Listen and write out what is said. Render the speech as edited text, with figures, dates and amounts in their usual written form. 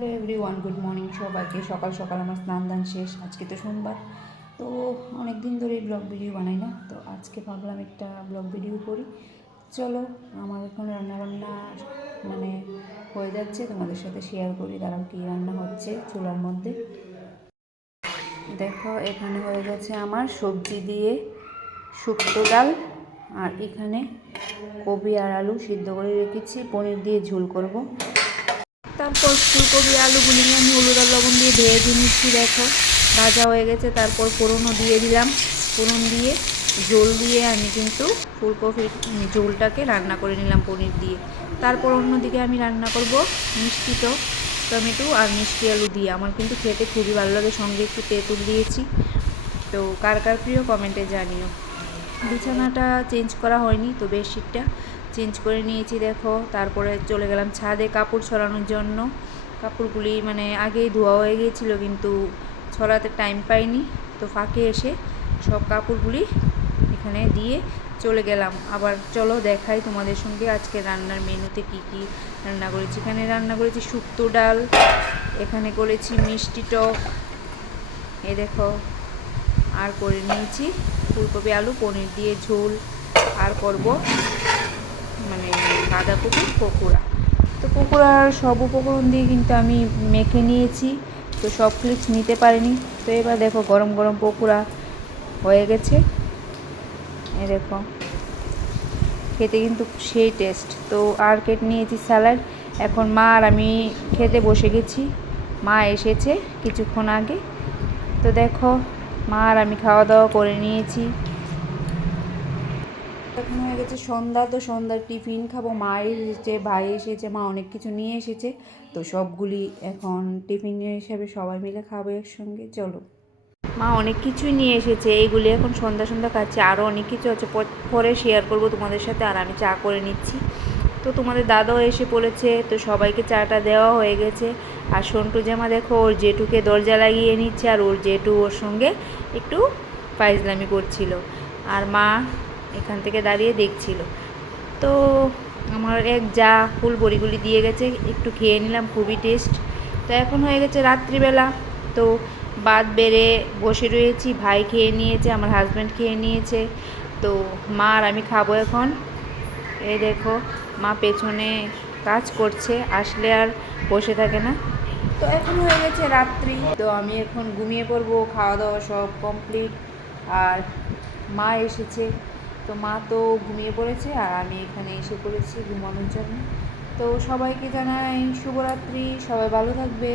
Hello everyone, good morning সবাইকে। সকাল সকাল আমার স্নান দান শেষ। আজকে তো সোমবার, তো অনেক দিন ধরে ব্লগ ভিডিও বানাই না, তো আজকে ভাবলাম একটা ব্লগ ভিডিও করি। চলো, আমার এখন রান্নাবান্না মানে হয়ে যাচ্ছে, তোমাদের সাথে শেয়ার করি। দাঁড়াও, কী রান্না হচ্ছে চুলার মধ্যে। দেখো, এখানে হয়ে গেছে আমার সবজি দিয়ে শুক্তো ডাল, আর এখানে কপি আর আলু সিদ্ধ করে রেখেছি, পনির দিয়ে ঝোল করব। তারপর ফুলকপি আলুগুলি আমি হলুদ আর লবণ দিয়ে ভেজে নিচ্ছি। দেখো, ভাজা হয়ে গেছে। তারপর ফোড়নও দিয়ে দিলাম। ফোড়ন দিয়ে ঝোল দিয়ে আমি কিন্তু ফুলকপির ঝোলটাকে রান্না করে নিলাম পনির দিয়ে। তারপর অন্যদিকে আমি রান্না করব মিষ্টি টমেটো আর মিষ্টি আলু দিয়ে। আমার কিন্তু খেতে খুবই ভালো লাগে, সঙ্গে একটু তেঁতুল দিয়েছি। তো কার কার প্রিয় কমেন্টে জানিও। বিছানাটা চেঞ্জ করা হয়নি, তো বেডশিটটা চেঞ্জ করে নিয়েছি। দেখো, তারপরে চলে গেলাম ছাদে কাপড় ছড়ানোর জন্য। কাপড়গুলি আগেই ধোয়া হয়ে গিয়েছিল, কিন্তু ছড়াতে টাইম পাইনি, তো ফাঁকে এসে সব কাপড়গুলি এখানে দিয়ে চলে গেলাম। আবার চলো দেখাই তোমাদের সঙ্গে আজকে রান্নার মেনুতে কি কি রান্না করেছি। এখানে রান্না করেছি শুক্তো ডাল, এখানে করেছি মিষ্টি টক, এ দেখো, আর করে নিয়েছি ফুলকপি আলু পনির দিয়ে ঝোল, আর করব বাঁধাকপির পকোড়া। তো পকোড়ার সব উপকরণ দিয়ে কিন্তু আমি মেখে নিয়েছি, তো সব ক্লিপস নিতে পারিনি। তো এবার দেখো, গরম গরম পকোড়া হয়ে গেছে। এ দেখো, খেতে কিন্তু সেই টেস্ট। তো আর কেটে নিয়েছি স্যালাড। এখন মা আর আমি খেতে বসে গেছি। মা এসেছে কিছুক্ষণ আগে। তো দেখো, মা আর আমি খাওয়া দাওয়া করে নিয়েছি। এখন হয়ে গেছে সন্ধ্যা, তো সন্ধ্যার টিফিন খাবো। মা এসেছে, ভাই এসেছে, মা অনেক কিছু নিয়ে এসেছে, তো সবগুলি এখন টিফিন হিসাবে সবাই মিলে খাবো একসঙ্গে। চলো, মা অনেক কিছুই নিয়ে এসেছে, এইগুলি এখন সন্ধ্যা সন্ধ্যা খাচ্ছি। আরও অনেক কিছু আছে, পরে শেয়ার করব তোমাদের সাথে। আর আমি চা করে নিচ্ছি। তো তোমাদের দাদাও এসে পড়েছে, তো সবাইকে চাটা দেওয়া হয়ে গেছে। আর সন্টু জামা দেখো, ওর জেঠুকে দরজা লাগিয়ে নিচ্ছে, আর ওর জেঠু ওর সঙ্গে একটু ফাইজলামি করছিল, আর মা এখান থেকে দাঁড়িয়ে দেখছিল। তো আমার এক যা ফুল বড়িগুলি দিয়ে গেছে, একটু খেয়ে নিলাম, খুবই টেস্ট। তো এখন হয়ে গেছে রাত্রিবেলা, তো ভাত বেড়ে বসে রয়েছি। ভাই খেয়ে নিয়েছে, আমার হাজব্যান্ড খেয়ে নিয়েছে, তো মা আর আমি খাবো এখন। এই দেখো, মা পেছনে কাজ করছে, আসলে আর বসে থাকে না। তো এখন হয়ে গেছে রাত্রি, তো আমি এখন ঘুমিয়ে পড়বো। খাওয়া দাওয়া সব কমপ্লিট, আর মা এসেছে, তো মা তো ঘুমিয়ে পড়েছে, আর আমি এখানে এসে পড়েছি ঘুমানোর জন্য। তো সবাইকে জানাই শুভরাত্রি, সবাই ভালো থাকবে।